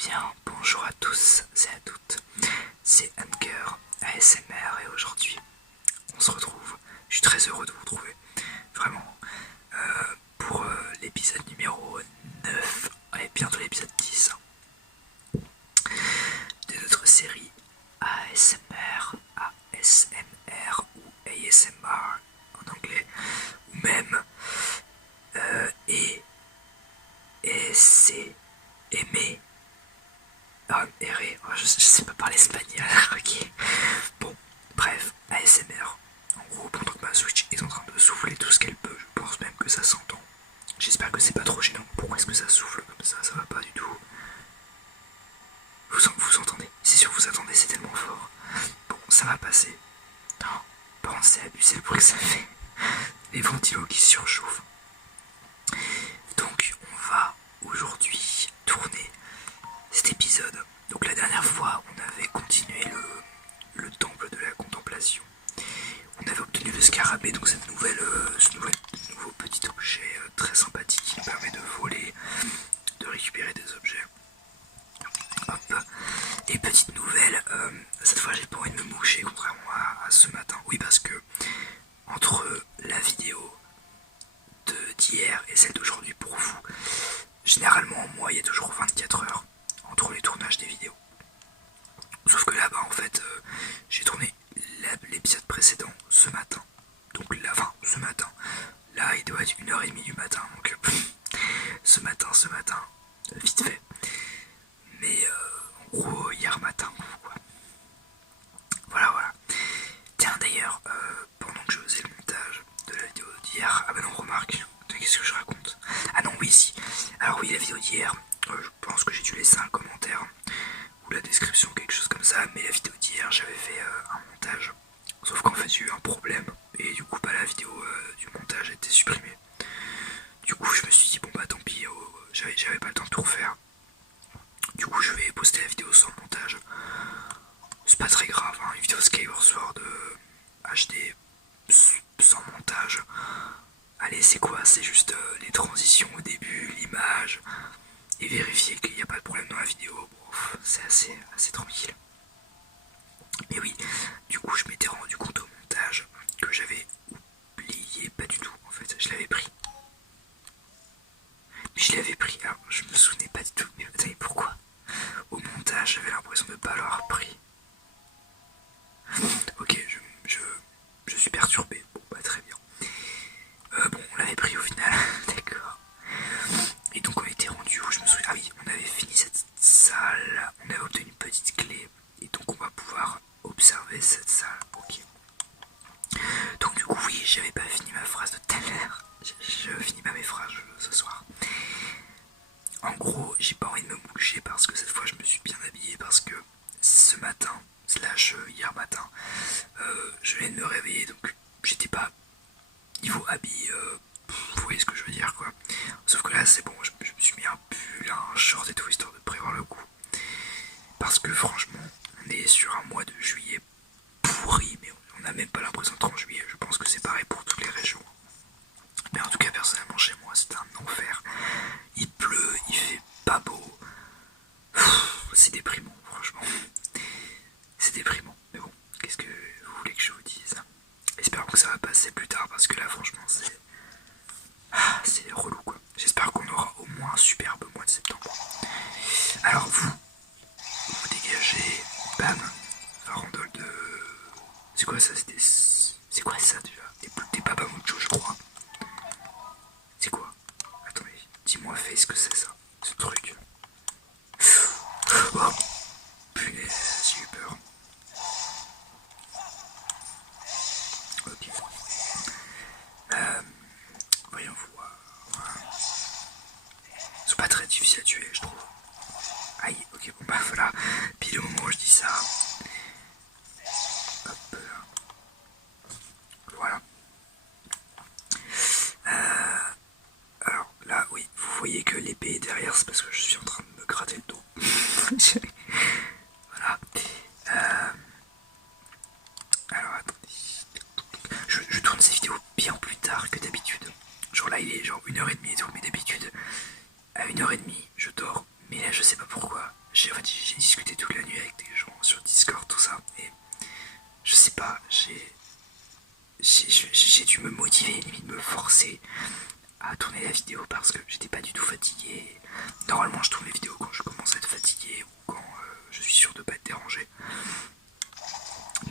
bien, bonjour à tous et à toutes, c'est Anker ASMR et aujourd'hui on se retrouve, je suis très heureux de vous retrouver, vraiment, pour l'épisode numéro 9 et bientôt l'épisode 10 de notre série ASMR, ASMR ou ASMR en anglais, ou même et c'est aimer. R, je sais pas parler espagnol, ok. Bon, bref, ASMR. En gros, pendant que ma Switch est en train de souffler tout ce qu'elle peut, je pense même que ça s'entend. J'espère que c'est pas trop gênant. Pourquoi est-ce que ça souffle comme ça va pas du tout. Vous entendez? C'est sûr, vous attendez, c'est tellement fort. Bon, ça va passer. Non, par contre, c'est abusé le bruit que ça fait. Les ventilos qui surchauffent. Donc, on va aujourd'hui tourner cet épisode. Donc la dernière fois, on avait continué le temple de la contemplation. On avait obtenu le scarabée, donc ce nouveau petit objet très sympathique qui nous permet de voler, de récupérer des objets. Hop. Et petite nouvelle, cette fois j'ai pas envie de me moucher contrairement à ce matin. Oui, parce que entre la vidéo d'hier et celle d'aujourd'hui pour vous, généralement en moi il y a toujours 24 heures entre les tournages des vidéos. Sauf que là-bas, en fait, j'ai tourné l'épisode précédent ce matin. Donc là, enfin, ce matin. Là, il doit être 1h30 du matin. Donc, ce matin, vite fait. Mais en gros, hier matin, quoi. Voilà. Tiens, d'ailleurs, pendant que je faisais le montage de la vidéo d'hier, ah bah non, remarque, qu'est-ce que je raconte? Ah non, oui, si. Alors oui, la vidéo d'hier, je pense que j'ai dû laisser un commentaire ou la description, quelque chose comme ça, mais la vidéo d'hier, j'avais fait un montage. Sauf qu'en fait, j'ai eu un problème, et du coup, la vidéo du montage a été supprimée. Du coup, je me suis dit, bon bah tant pis, j'avais pas le temps de tout refaire. Du coup, je vais poster la vidéo sans montage. C'est pas très grave, hein, une vidéo Skyward Sword HD sans montage. Allez, c'est quoi? C'est juste les transitions au début, l'image, et vérifier qu'il n'y a pas de problème dans la vidéo. Bon, c'est assez tranquille. Mais oui, du coup, je m'étais rendu compte au montage que j'avais oublié, pas du tout, en fait, je l'avais pris. Mais je l'avais pris, alors je me souvenais pas du tout. Mais attendez, pourquoi? Au montage, j'avais l'impression de ne pas l'avoir pris. Ok, je suis perturbé. Bon, bah très bien. Bon, on l'avait pris au final, d'accord. Et donc on était rendu où je me souviens. Ah oui, on avait fini cette salle, on avait obtenu une petite clé, et donc on va pouvoir observer cette salle. Ok. Donc du coup, oui, j'avais pas fini ma phrase de tout à l'heure. Je finis pas mes phrases ce soir. En gros, j'ai pas envie de me moucher parce que cette fois je me suis bien habillé parce que ce matin, slash hier matin, je viens de me réveiller, donc j'étais pas niveau habit, vous voyez ce que je veux dire quoi. Sauf que là c'est bon, je me suis mis un pull, un short et tout histoire de prévoir le coup. Parce que franchement, on est sur un mois de juillet pourri, mais on n'a même pas l'impression d'être en juillet. Je pense que c'est pareil pour toutes les régions. Mais en tout cas, personnellement, chez moi, c'est un enfer. Il pleut, il fait pas beau. C'est déprimant, franchement. C'est déprimant. Mais bon, qu'est-ce que vous voulez que je vous dise? Espérons que ça va passer plus tard parce que là, franchement, c'est relou quoi. J'espère qu'on aura au moins un superbe mois de septembre. Alors vous dégagez, bam, farandole de... C'est quoi ça? C'est quoi ça déjà? Des Papa Mucho, je crois. C'est quoi? Attendez, dis-moi fait ce que c'est ça, ce truc. Oh, punaise, j'ai eu peur. Ok. Voyons voir. C'est pas très difficile à tuer, je trouve. Aïe, ok, bon bah voilà. Puis le moment où je dis ça. Hop. Voilà. Alors là, oui, vous voyez que l'épée est derrière, c'est parce que je suis en train de me gratter le dos. Voilà. Alors attendez. Je tourne ces vidéos bien plus tard que d'habitude. Genre là, il est genre 1h30 et tout, mais d'habitude, à 1h30, je dors. Mais là, je sais pas pourquoi. parce que j'étais pas du tout fatigué. Normalement je tourne les vidéos quand je commence à être fatigué ou quand je suis sûr de pas être dérangé.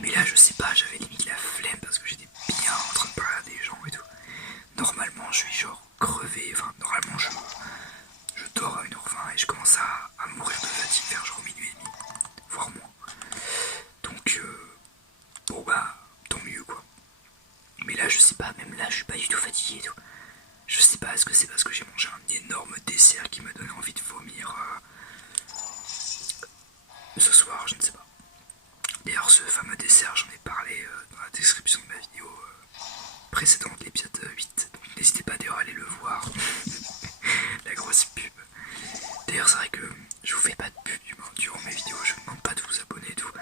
Mais là je sais pas, j'avais limite la flemme parce que j'étais bien en train de parler à des gens et tout. Normalement je suis genre crevé, enfin normalement je dors à 1h20 et je commence à mourir de fatigue vers genre minuit et demi, voire moins. Donc bon bah tant mieux quoi. Mais là je sais pas, même là je suis pas du tout fatigué et tout. Je sais pas, est-ce que c'est parce que j'ai mangé un énorme dessert qui m'a donné envie de vomir ce soir, je ne sais pas. D'ailleurs ce fameux dessert j'en ai parlé dans la description de ma vidéo précédente, l'épisode 8. Donc n'hésitez pas d'ailleurs à aller le voir. La grosse pub. D'ailleurs c'est vrai que je vous fais pas de pub durant mes vidéos, je ne demande pas de vous abonner et tout.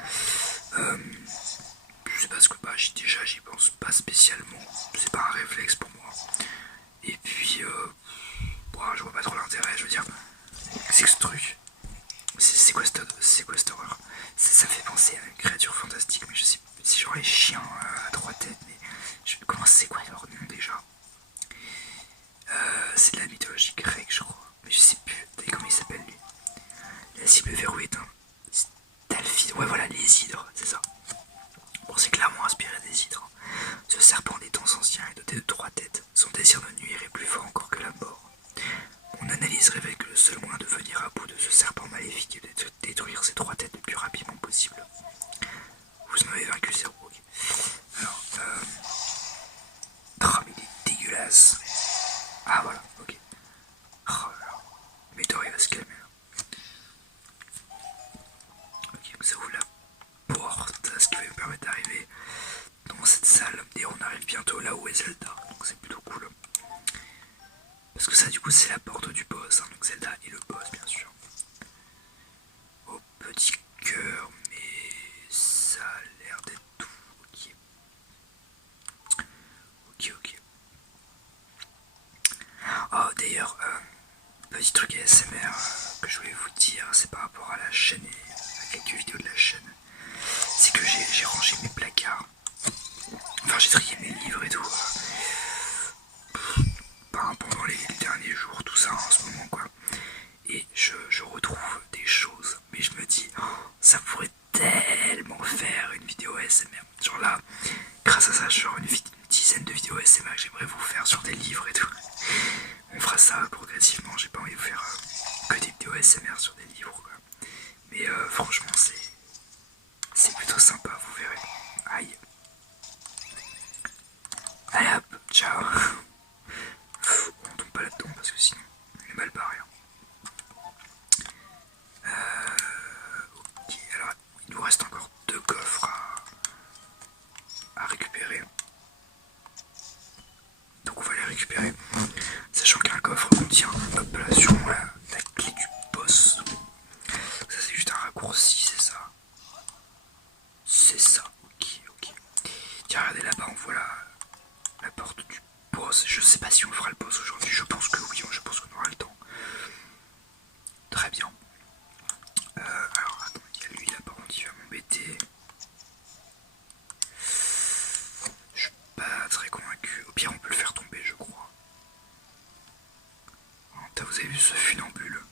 C'est parce que bah, j'y pense pas spécialement, c'est pas un réflexe pour moi. Et puis bon, je vois pas trop l'intérêt, je veux dire, c'est que ce truc, c'est quoi cette horreur? Ça me fait penser à une créature fantastique, mais je sais, c'est genre les chiens à 3 têtes, mais c'est quoi leur nom déjà? C'est de la mythologie grecque je crois, mais je sais plus, comment il s'appelle lui? La cible verrouillée est un Stalfide, ouais voilà, les hydres, c'est ça. Bon, c'est clairement inspiré des hydres. Ce serpent des temps anciens est doté de 3 têtes. Son désir de nuire est plus fort encore que la mort. Mon analyse révèle que le seul moyen de venir à bout de ce serpent maléfique est de détruire ces 3 têtes le plus rapidement possible. Vous m'avez vaincu 0. Ok. Alors, oh, mais il est dégueulasse. Ah voilà, ok. Oh là là. Mais Thor il va se calmer là. Ok, donc ça ouvre la porte, ce qui va me permettre d'arriver dans cette salle. Et on arrive bientôt là où est Zelda, donc c'est plutôt cool. Parce que ça du coup c'est la porte du boss, hein. Donc Zelda est le boss bien sûr. Au petit cœur, mais ça a l'air d'être tout. Ok. Ok. Oh d'ailleurs, petit truc ASMR que je voulais vous dire, c'est par rapport à la chaîne et à quelques vidéos de la chaîne. C'est que j'ai rangé mes placards. Enfin j'ai trié mes livres et tout. Pendant les derniers jours, tout ça en ce moment quoi. Et je retrouve des choses, mais je me dis, oh, ça pourrait tellement faire une vidéo ASMR. Genre là, grâce à ça, je ferai une dizaine de vidéos ASMR que j'aimerais vous faire sur des livres et tout. On fera ça progressivement, j'ai pas envie de vous faire que des vidéos ASMR sur des livres quoi. Mais franchement, c'est plutôt sympa, vous verrez. Aïe. Allez hop, ciao. On tombe pas là-dedans parce que sinon on est mal barré. Ok, alors il nous reste encore 2 coffres à récupérer. Donc on va les récupérer. Sachant qu'un coffre contient, hop là, sur moi, la clé du boss. Ça c'est juste un raccourci, c'est ça. C'est ça, ok. Tiens, regardez là-bas, on voit la porte du boss. Je sais pas si on fera le boss aujourd'hui, je pense que oui, je pense qu'on aura le temps. Très bien. Alors attends, il y a lui là par contre, il va m'embêter. Je suis pas très convaincu. Au pire, on peut le faire tomber, je crois. Vous avez vu ce funambule?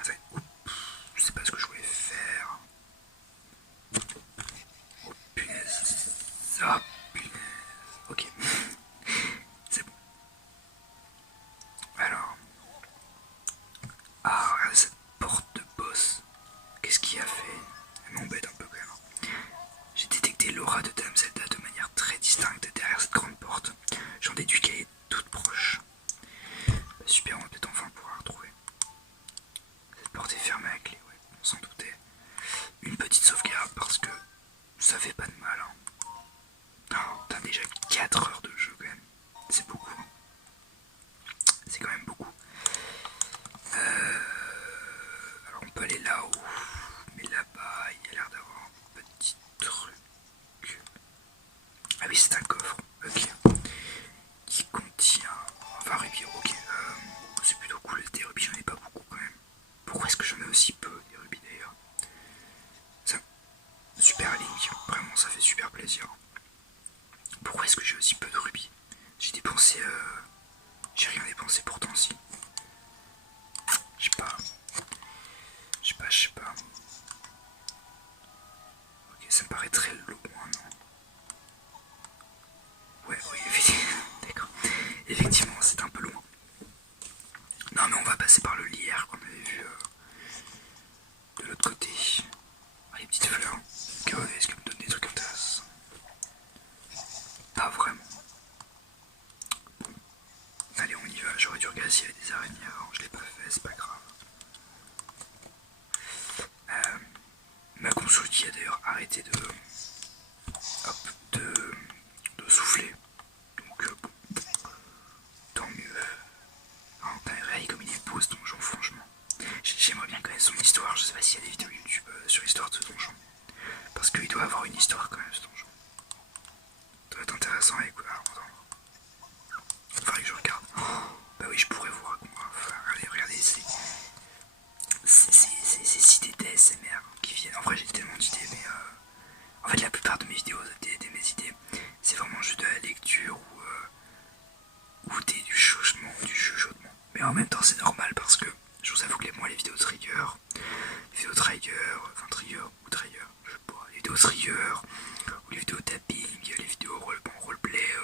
Attends, je sais pas ce que je voulais faire. Oh punaise. Ah punaise. Ok. C'est bon. Alors. Ah, regardez cette porte de boss. Qu'est-ce qu'il a fait? Elle m'embête un peu quand même. J'ai détecté l'aura de Dame Zelda de manière très distincte derrière cette grande porte. J'en déduis qu'elle est toute proche. Bah, super, on va peut-être enfin pouvoir la retrouver. Cette porte est fermée à clé, ouais, on s'en doutait. Une petite sauvegarde parce que ça fait pas de mal. Hein. Oh, t'as déjà 4 heures de jeu quand même. C'est beaucoup. Hein. C'est quand même beaucoup. Alors on peut aller là-haut. Mais là-bas, il y a l'air d'avoir un petit truc. Ah oui, c'est un coffre. Ok. Qui contient... Enfin, rubis, ok. C'est plutôt cool. Des rubis, j'en ai pas beaucoup quand même. Pourquoi est-ce que j'en ai aussi peu, des rubis d'ailleurs? Ça... Super Link. Vraiment, ça fait super plaisir. Pourquoi est-ce que j'ai aussi peu de rubis? J'ai dépensé... J'ai rien j'avais pensé pourtant si. Je sais pas. Je sais pas. Ok, ça me paraît très loin, non? Ouais, oui, effectivement. D'accord. Effectivement, c'est un peu loin. Non, mais on va passer par le lierre qu'on avait vu de l'autre côté. Ah, les petites fleurs. Est-ce qu'elle me donne des trucs intéressants? Pas vraiment. Bon. Allez, on y va. J'aurais dû regarder s'il y avait des araignées avant. Je l'ai pas fait, c'est pas grave. Ma console qui a d'ailleurs arrêté de souffler. Donc, bon, tant mieux. Ah, pareil, comme il est beau ce donjon, franchement. J'aimerais bien connaître son histoire. Je sais pas s'il y a des vidéos YouTube sur l'histoire de ce donjon. Parce qu'il doit avoir une histoire quand même, ce donjon. Ça doit être intéressant à écouter, à entendre. Faudrait que je regarde. Oh, bah oui, je pourrais vous raconter. Enfin, allez, regardez, c'est idées d'ASMR qui viennent. En vrai, j'ai tellement d'idées, mais en fait, la plupart de mes vidéos, mes idées, c'est vraiment juste de la lecture ou du chuchotement. Mais en même temps, c'est normal parce que je vous avoue que moi, les vidéos trigger, je sais pas, les vidéos trigger, ou les vidéos tapping, les vidéos roleplay,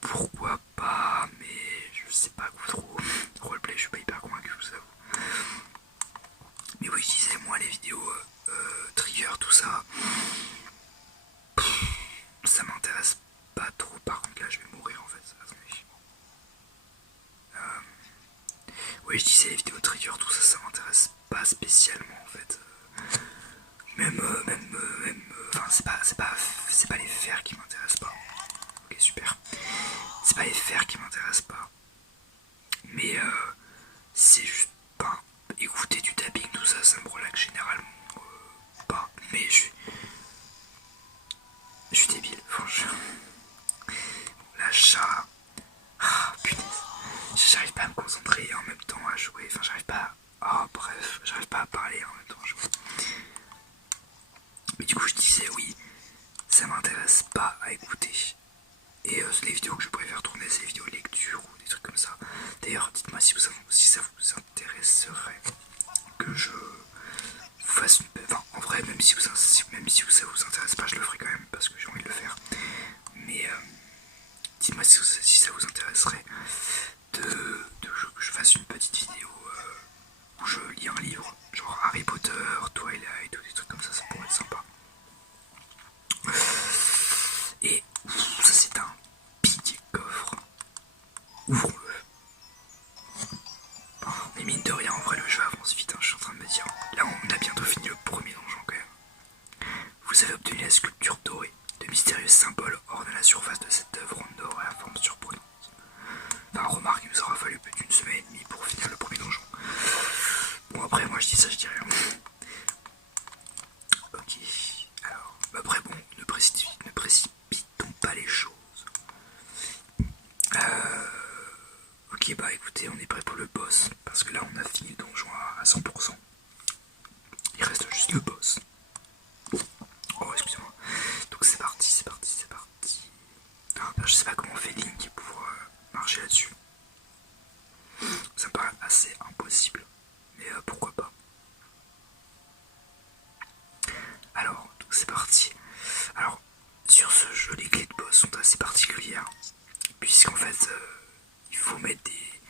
pourquoi pas, mais je sais pas trop. Roleplay, je suis pas hyper convaincu, je vous avoue. Mais oui, je disais, moi, les vidéos trigger, tout ça, ça m'intéresse pas trop. Par contre, là, je vais mourir en fait. Attendez. Oui, je disais, les vidéos trigger, tout ça, ça m'intéresse pas spécialement en fait. Enfin, c'est pas les fers qui m'intéressent pas. Ok, super. C'est pas les fers qui m'intéressent pas. Mais c'est juste pas. Écouter du tapping, tout ça, ça me relaxe généralement pas. Mais je suis débile, franchement. La chat. Ah, punaise. J'arrive pas à me concentrer et en même temps à jouer. Enfin, j'arrive pas à... Oh, bref, j'arrive pas à parler en même temps à jouer. Mais du coup, je disais, oui, ça m'intéresse pas à écouter. Et les vidéos que je préfère tourner, c'est les vidéos de lecture ou des trucs comme ça. D'ailleurs, dites-moi si ça vous intéresserait que je vous fasse une... Enfin, en vrai, même si ça vous intéresse pas, je le ferai quand même parce que j'ai envie de le faire. Mais dites-moi si ça vous intéresserait que je fasse une petite vidéo où je lis un livre, genre Harry Potter, Twilight ou des trucs comme ça pourrait être sympa. Et ça, c'est un big coffre. Ouvrons-le. Mais mine de rien, en vrai, le jeu avance vite, hein, je suis en train de me dire. Là, on a bientôt fini le premier donjon quand même. Vous avez obtenu la sculpture dorée. De mystérieux symboles ornent la surface de cette œuvre en or à la forme surprenante. Enfin, remarque, il nous aura fallu plus d'une semaine et demie pour finir le premier donjon. Bon, après, moi je dis ça, je dis rien. Ok, alors, après, bon, ne précipitons pas les choses. Ok, bah écoutez, on est prêt pour le boss. Parce que là, on a fini le donjon à 100%. Il reste juste le boss. Oh, excusez-moi. Donc c'est parti. Je sais pas comment on fait Link pour marcher là-dessus. Ça me paraît assez impossible. Mais pourquoi pas. Alors, donc c'est parti. Alors, sur ce jeu, les clés de boss sont assez particulières. Puisqu'en fait, il faut mettre des...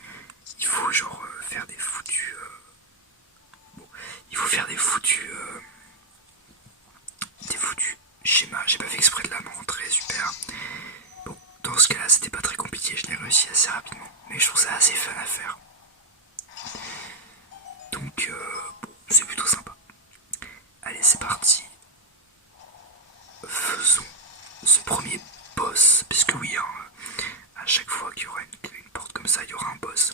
Il faut genre faire des foutus... Bon, il faut faire des foutus... schémas. J'ai pas fait exprès de la montrer, super. Bon, dans ce cas-là, c'était pas très compliqué, je l'ai réussi assez rapidement. Mais je trouve ça assez fun à faire. Donc, bon, c'est plutôt sympa. Allez, c'est parti. Faisons ce premier boss. Parce que oui, hein, à chaque fois qu'il y aura une porte comme ça, il y aura un boss.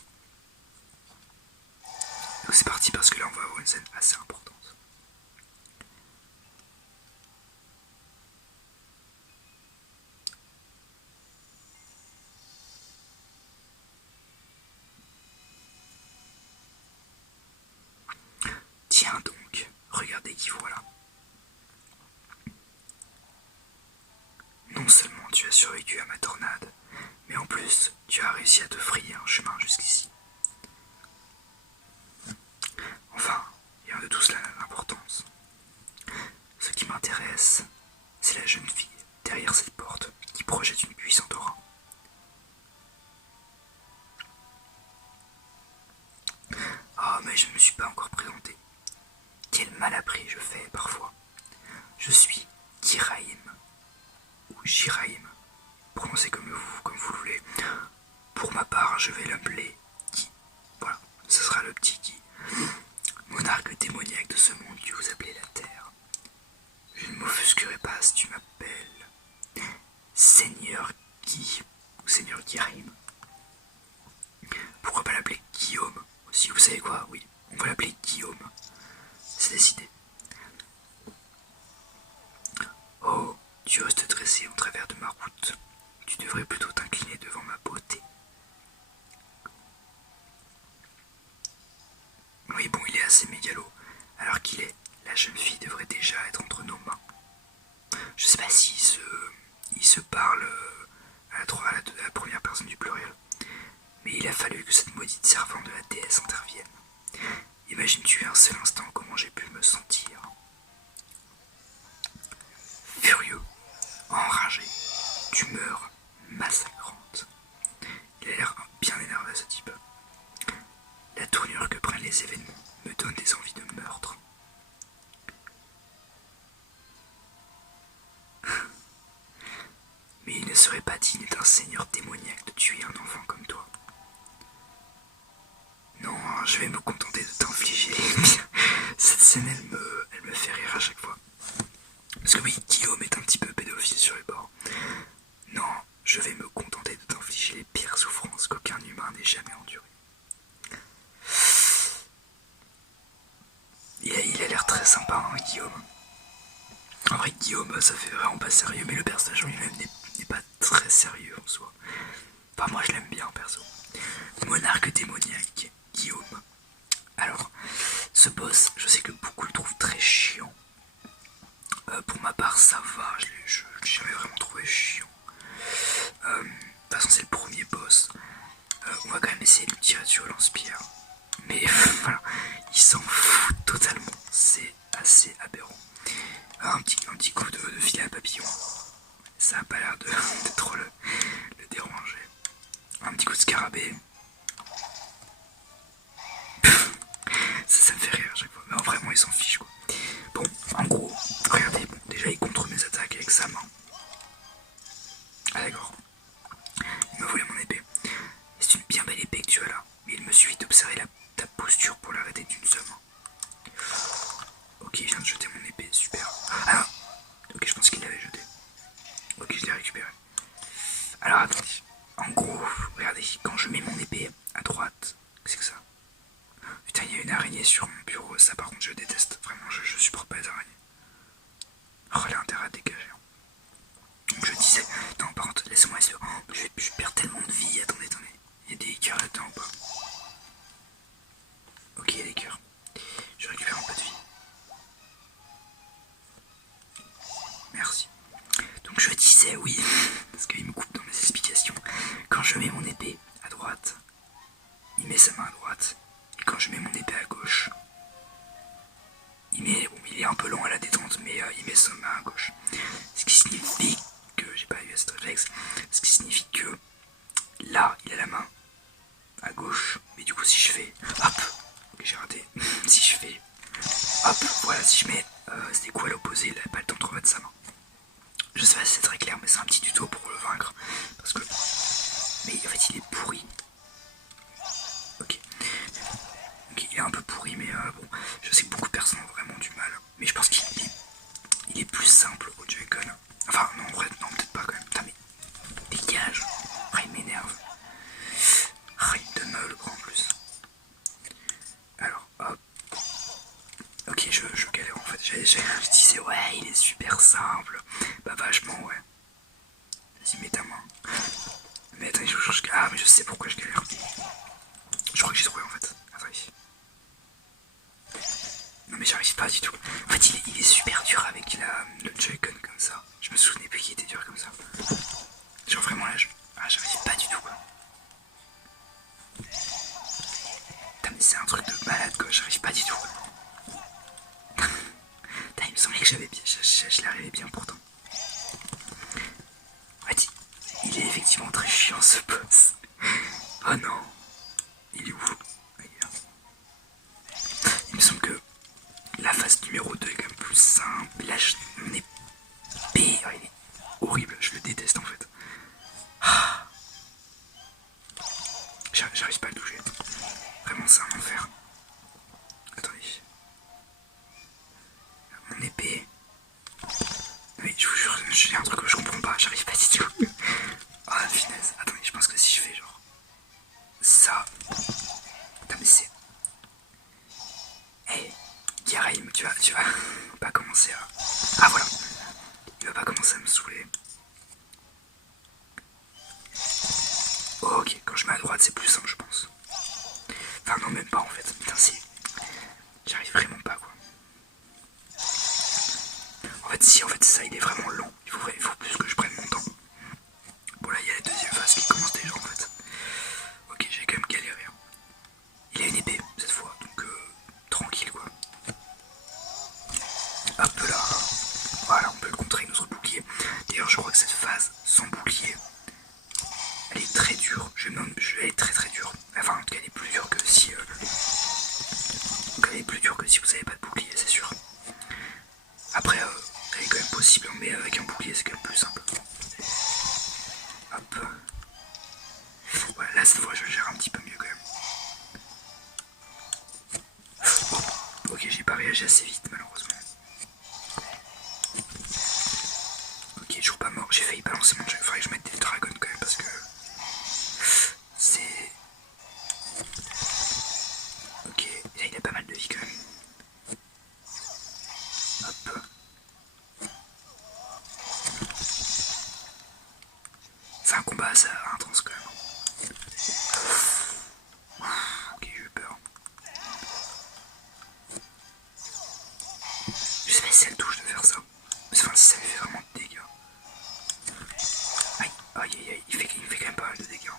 Donc c'est parti parce que là, on va avoir une scène assez importante. Tiens donc, regardez qui voilà. Non seulement tu as survécu à ma tornade, mais en plus tu as réussi réussi à te frayer un chemin jusqu'ici. Enfin, rien de tout cela n'a d'importance. Ce qui m'intéresse, c'est la jeune fille derrière cette porte qui projette une puissante aura. Ah, mais je ne me suis pas encore présenté. Quel mal appris je fais parfois. Je suis Kiraim, ou Jiraim, prononcez comme vous voulez. Pour ma part, je vais l'appeler Guy. Voilà, ce sera le petit Guy. Monarque démoniaque de ce monde que vous appelez la Terre. Je ne m'offusquerai pas si tu m'appelles Seigneur Guy, ou Seigneur Kiraim. Pourquoi pas l'appeler Guillaume aussi, vous savez quoi? Oui, on va l'appeler Guillaume. C'est décidé. Oh, tu oses te dresser en travers de ma route. Tu devrais plutôt t'incliner devant ma beauté. Oui, bon, il est assez mégalo. Alors qu'il est, la jeune fille devrait déjà être entre nos mains. Je sais pas s'il se parle à la première personne du pluriel. Mais il a fallu que cette maudite servante de la déesse intervienne. Imagines-tu un seul instant comment j'ai pu me sentir? Furieux, enragé, d'humeur massacrante. Il a l'air bien énervé ce type. La tournure que prennent les événements me donne des envies de meurtre. Mais il ne serait pas digne d'un seigneur démoniaque de tuer un enfant comme toi. Non, je vais me contenter de t'infliger. Cette scène, elle me fait rire à chaque fois. Parce que oui, Guillaume est un petit peu pédophile sur les bords. Non, je vais me contenter de t'infliger les pires souffrances qu'aucun humain n'ait jamais endurées. Il a l'air très sympa, hein, Guillaume. En vrai, Guillaume, ça fait vraiment pas sérieux, mais le personnage en lui-même n'est pas très sérieux en soi. Enfin, moi je l'aime bien, perso. Monarque démoniaque, Guillaume. Alors, ce boss, je sais que beaucoup le trouvent très chiant. Pour ma part, ça va, je l'ai jamais vraiment trouvé chiant. De toute façon, c'est le premier boss. On va quand même essayer de lui tirer sur lance-pierre. Mais voilà, il s'en fout totalement. C'est assez aberrant. Un petit coup de filet à papillon. Ça a pas l'air de trop le déranger. Un petit coup de scarabée. Ça me fait rire à chaque fois. Mais vraiment, il s'en fiche quoi. Bon, en gros, regardez, bon, déjà il contre mes attaques avec sa main. Ah d'accord. Il m'a volé mon épée. C'est une bien belle épée que tu as là. Mais il me suffit d'observer ta posture pour l'arrêter d'une seule main. Ok, il vient de jeter mon épée, super. Ah non. Ok, je pense qu'il l'avait jeté. Ok, je l'ai récupéré. Alors attendez. En gros, regardez, quand je mets mon épée à droite, qu'est-ce que ça? Putain, il y a une araignée sur mon bureau, ça par contre je déteste. Vraiment, je supporte pas les araignées. Oh, elle a intérêt à dégager. Donc je disais, non par contre, laissez-moi essayer. Oh, je perds tellement de vie, attendez. Il y a des cœurs là-dedans ou pas? Ok, il y a des cœurs. Je récupère un peu de vie. Merci. Donc je disais oui, parce qu'il me coupe dans mes explications. Quand je mets mon épée à droite, il met sa main à droite. Et quand je mets mon épée à gauche, il est un peu lent à la détente, mais il met sa main à gauche. Ce qui signifie que, j'ai pas eu à ce réflexe, ce qui signifie que là, il a la main à gauche, mais du coup si je fais, hop, ok j'ai raté, si je fais, hop, voilà, si je mets, c'est quoi l'opposé, il n'a pas le temps de remettre sa main. Je sais pas si c'est très clair, mais c'est un petit tuto pour le vaincre, parce que, mais en fait il est pourri. Ok, il est un peu pourri, mais bon, je sais que beaucoup de personnes ont vraiment du mal, mais je pense qu'il est plus simple au Joy-Con. Enfin, non, en vrai, non, peut-être pas quand même. Putain, mais dégage. Ah, il m'énerve. Ah, il donne mal le bras en plus. Alors, hop. Ok, je galère en fait. Je disais, ouais, il est super simple. Bah, vachement, ouais. Vas-y, mets ta main. Mais attends, ah, mais je sais pourquoi je galère. Je crois que j'ai trouvé en fait. Attends, ici. Non, mais j'arrive pas du tout. En fait, il est super dur avec le Joy-Con comme ça. Je me souvenais plus qu'il était dur comme ça. Genre vraiment là, j'arrive pas du tout quoi. Putain, mais c'est un truc de malade quoi, j'arrive pas du tout. Putain, il me semblait que j'avais bien, je l'arrivais bien pourtant. En fait, il est effectivement très chiant ce boss. Oh non, il est où? Il me semble que la phase numéro 2 est quand même plus simple. Là, mon épée, oh, il est horrible, je le déteste en fait. Ah. J'arrive pas à le toucher. Vraiment, c'est un enfer. Attendez. Mon épée. Mais je vous jure, j'ai un truc que je comprends pas, j'arrive pas du tout. Ah, oh, finesse. Attendez, je pense que si je fais genre ça. Putain, mais c'est. Hey, Garaïm, tu vas pas commencer à. Ah voilà. Il va pas commencer à me saouler. Ok, quand je mets à droite, c'est plus simple, je pense. Enfin, non, même pas en fait. Putain, c'est. J'arrive vraiment pas quoi. En fait, si, en fait, ça, il est vraiment lent. Il faut plus que je prenne mon temps. Bon, là, il y a la deuxième phase qui commence déjà en fait. Ok, j'ai quand même galéré. Il a une épée cette fois, donc tranquille quoi. Hop là. Voilà, on peut le contrer notre bouclier. D'ailleurs, je crois que cette phase sans bouclier, elle est très dure. Elle est très très dure. Enfin, en tout cas, elle est plus dure que si. Elle est plus dure que si vous n'avez pas de bouclier, c'est sûr. Après, elle est quand même possible, mais avec un bouclier, c'est quand même plus simple. Hop. Voilà, là, cette fois, je gère un petit peu mieux quand même. Oh, ok, j'ai pas réagi assez vite, malheureusement. Ok, toujours pas mort. J'ai failli balancer mon jeu. Il faudrait que je mette des dragons quand même parce que c'est. Ok, là il a pas mal de vie quand même. Hop. C'est un combat assez intense quand même. Ok, j'ai eu peur. Je sais pas si ça le touche de faire ça. Mais enfin, si ça lui fait vraiment de dégâts. Aïe, aïe, aïe, il fait quand même pas mal de dégâts.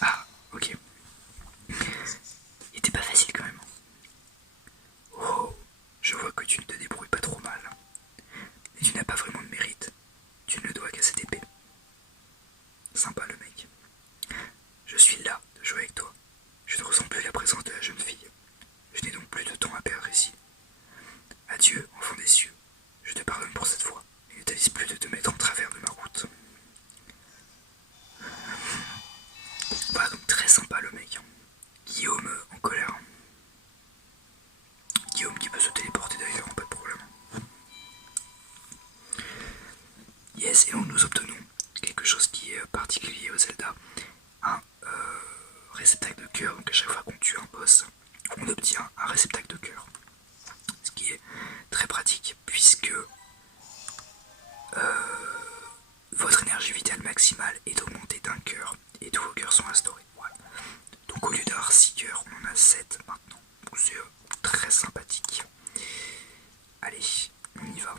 Ah, ok. Il était pas facile quand même. Oh, je vois que tu ne te débrouilles pas trop mal. Mais tu n'as pas vraiment de mérite. Tu ne le dois qu'à cette épée. Sympa le mec. Je suis là de jouer avec toi. Je ne ressens plus la présence de la jeune fille. Je n'ai donc plus de temps à perdre ici. Adieu, enfant des cieux. Je te pardonne pour cette fois, et ne t'avise plus de te mettre en travers de ma route. Voilà, donc très sympa le mec. Guillaume en colère. Guillaume qui peut se téléporter d'ailleurs, pas de problème. Yes, et donc nous obtenons quelque chose qui est particulier au Zelda. Un réceptacle de cœur, donc à chaque fois qu'on tue un boss, on obtient un réceptacle de cœur. Ce qui est très pratique puisque votre énergie vitale maximale est augmentée d'un cœur et tous vos cœurs sont restaurés. Voilà. Donc au lieu d'avoir 6 cœurs, on en a 7 maintenant. Donc c'est très sympathique. Allez, on y va.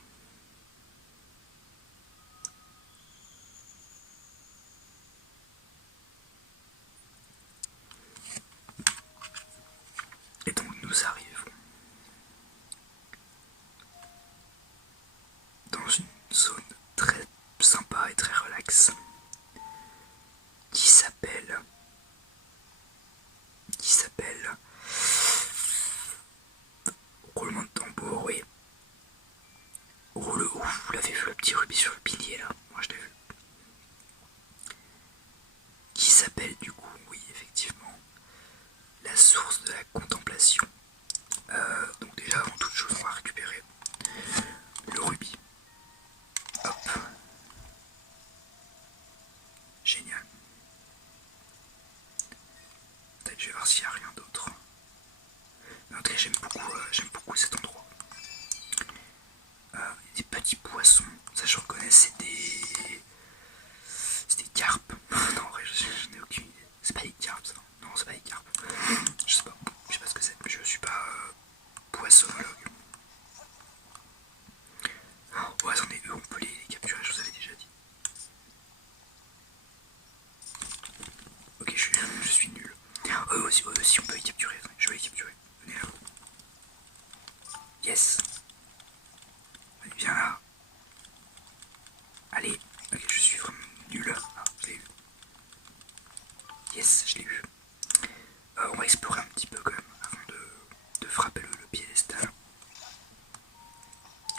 Et donc nous arrivons dans une zone très sympa et très relaxe qui s'appelle roulement de tambour, oui. Vous l'avez vu le petit rubis sur le pilier là, moi je l'ai vu. Qui s'appelle du coup, oui effectivement, la source de la contemplation. Donc déjà avant toute chose on va récupérer le rubis. Hop. Génial. Peut-être je vais voir s'il n'y a rien d'autre. En tout cas j'aime beaucoup cet endroit. Des petits poissons, ça je reconnais, c'est des carpes. Non en vrai je n'ai aucune idée. C'est pas des carpes ça. Non c'est pas des carpes. Je sais pas ce que c'est. Je suis pas poissonologue. Oh attendez, nul. Ah, je l'ai eu. Yes, je l'ai eu. On va explorer un petit peu quand même avant de frapper le piédestal.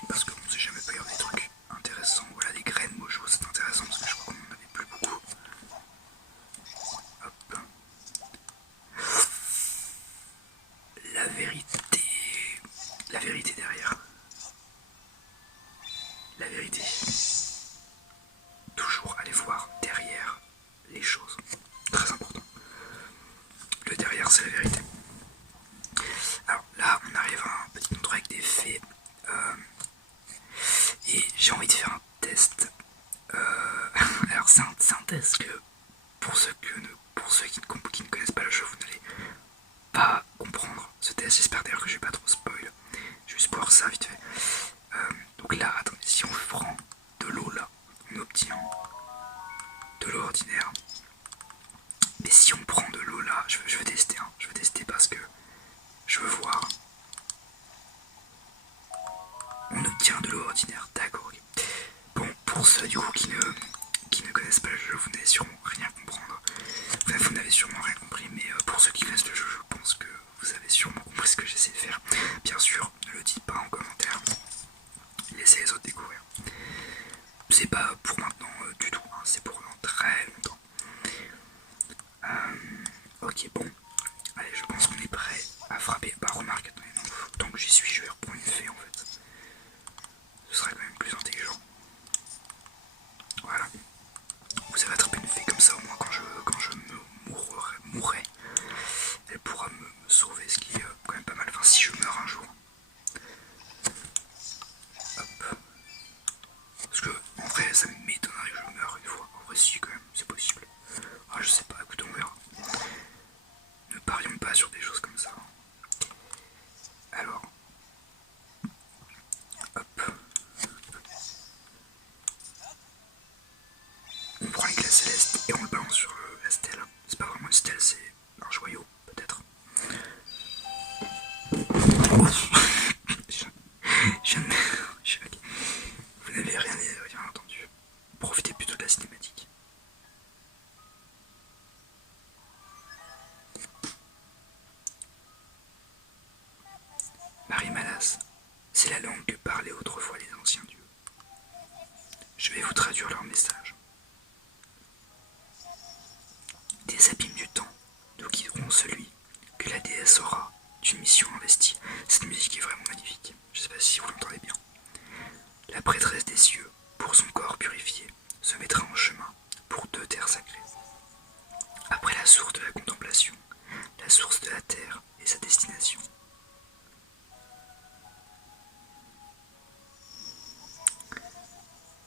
Parce que on sait jamais pas y avoir des trucs intéressants. Voilà, des graines mojo, c'est intéressant parce que je crois qu'on en avait plus beaucoup. Hop. La vérité derrière. La vérité. Toujours aller voir derrière les choses. Très important. Le derrière, c'est la vérité. Alors là, on arrive à un petit endroit avec des fées. Et j'ai envie de faire un test. Alors c'est un test que pour ceux qui ne connaissent pas le jeu, vous n'allez pas comprendre ce test. J'espère d'ailleurs que je vais pas trop spoil. Je vais juste voir ça vite fait. Donc là, attendez, si on prend de l'eau là, on obtient de l'eau ordinaire. Mais si on prend de l'eau là, je veux tester, hein. Je veux tester parce que je veux voir. On obtient de l'eau ordinaire, d'accord, ok. Bon, pour ceux du coup qui ne connaissent pas le jeu, vous n'allez sûrement rien comprendre. Vous n'avez sûrement rien compris, mais pour ceux qui connaissent le jeu, je pense que vous avez sûrement compris ce que j'essaie de faire. Bien sûr, ne le dites pas en commentaire. Laissez les autres découvrir. C'est pas pour maintenant du tout, hein, c'est pour dans très longtemps. Ok, bon. Allez, je pense qu'on est prêt à frapper. Bah, remarque, attendez, non, tant que j'y suis, je vais reprendre une fée en fait. Ce sera quand même plus intelligent. Voilà. Vous avez attrapé une fée comme ça, au moins quand je mourrai, elle pourra me sauver, ce qui est quand même pas mal. Enfin, si je meurs un jour. Hop. Parce que, en vrai, ça m'étonnerait que je meure une fois. En vrai, si, quand même, c'est possible. Ah, je sais pas, écoute, on verra. Ne parions pas sur des choses comme ça. Alors. Hop. On prend l'éclat céleste et on le balance sur la stèle. C'est pas vraiment une stèle, c'est un joyau, peut-être. Vous n'avez rien entendu. Profitez plutôt de la cinématique. Marie-Malas, c'est la langue que parlaient autrefois les anciens dieux. Je vais vous traduire leur message. Des abîmes du temps, nous guiderons celui que la déesse aura d'une mission investie. Cette musique est vraiment magnifique. Je ne sais pas si vous l'entendez bien. La prêtresse des cieux, pour son corps purifié, se mettra en chemin pour deux terres sacrées. Après la source de la contemplation, la source de la terre et sa destination.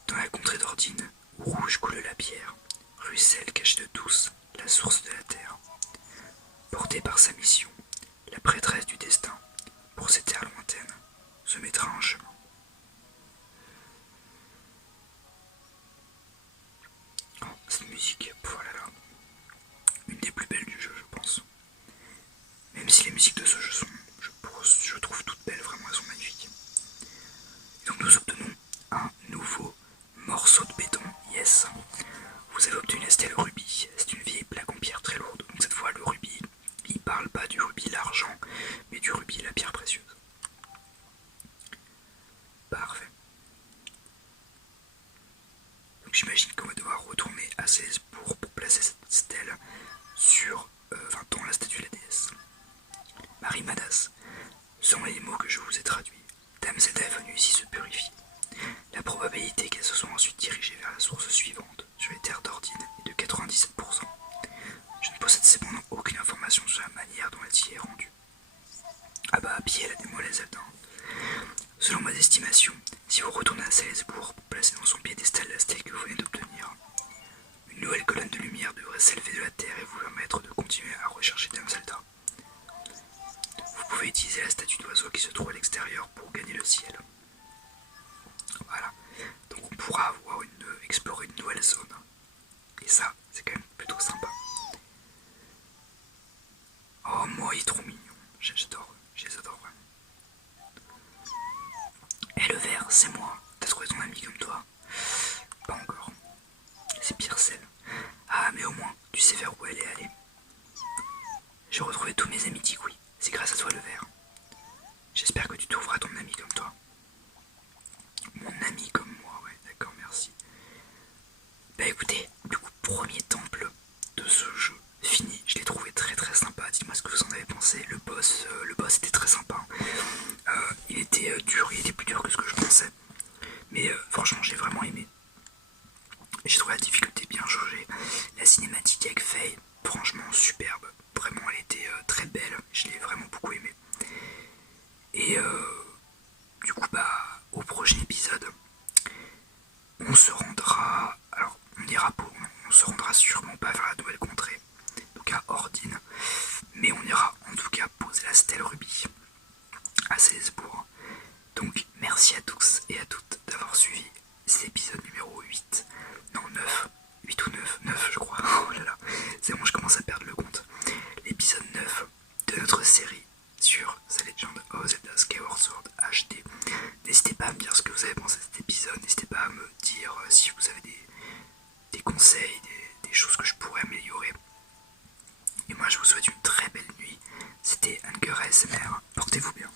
Dans la contrée d'Ordine, où rouge coule la pierre, ruisselle cache de douce la source de la terre. Portée par sa mission, la prêtresse du destin, pour ces terres lointaines, se mettra en chemin. Oh, cette musique, voilà là, une des plus belles du jeu, je pense. Même si les musiques de ce jeu sont, je trouve toutes belles, vraiment, elles sont magnifiques. Et donc nous obtenons un nouveau morceau de béton, yes. Vous avez obtenu la stèle rubis, c'est une vieille plaque en pierre très lourde. Donc cette fois le rubis, il parle pas du rubis l'argent, mais du rubis la pierre précieuse. Parfait. Donc j'imagine qu'on va devoir retourner à Célesbourg pour placer cette stèle sur, dans la statue de la déesse. Marie-Malas, sont les mots que je vous ai traduits. Dame Zelda est venue ici se purifier. La probabilité qu'elle se soit ensuite dirigée vers la source suivante, sur les terres d'Ordine, est de 97%. Je ne possède cependant aucune information sur la manière dont elle s'y est rendue. Ah bah à pied, elle a des mollets Zelda. Selon mes estimations, si vous retournez à Célesbourg pour placer dans son piédestal la stèle que vous venez d'obtenir, une nouvelle colonne de lumière devrait s'élever de la terre et vous permettre de continuer à rechercher Dame Zelda. Vous pouvez utiliser la statue d'oiseau qui se trouve à l'extérieur pour gagner le ciel. Voilà, donc on pourra explorer une nouvelle zone. Et ça, c'est quand même plutôt sympa. Oh, moi, il est trop mignon. J'adore, je les adore vraiment. Et le vert, c'est moi. T'as trouvé ton ami comme toi? Pas encore. C'est pire, Tu sais vers où elle est allée. J'ai retrouvé tous mes amis dit oui. C'est grâce à toi le verre. J'espère que tu trouveras ton ami comme toi. Mon ami comme moi, ouais, d'accord, merci. Bah écoutez, du coup, premier temple de ce jeu fini. Je l'ai trouvé très très sympa. Dites-moi ce que vous en avez pensé. Le boss était très sympa. Il était dur, il était plus dur que ce que je pensais. Mais franchement, j'ai vraiment aimé. J'ai trouvé la difficulté bien jaugée. La cinématique avec Faye, franchement superbe. Vraiment, elle était très belle. Je l'ai vraiment beaucoup aimé. Et du coup, bah, au prochain épisode, on se rendra. Alors, on se rendra sûrement pas vers la nouvelle contrée, donc à Ordine, mais on ira en tout cas poser la stèle rubis à Salzbourg. Donc, merci à tous et à toutes d'avoir suivi cet épisode numéro 8. Non, 9. 8 ou 9, 9 je crois. Oh là là, c'est bon, je commence à perdre le compte. L'épisode 9 de notre série sur The Legend of Zelda Skyward Sword HD. N'hésitez pas à me dire ce que vous avez pensé de cet épisode. N'hésitez pas à me dire si vous avez des conseils, des choses que je pourrais améliorer. Et moi, je vous souhaite une très belle nuit. C'était Anger ASMR. Portez-vous bien.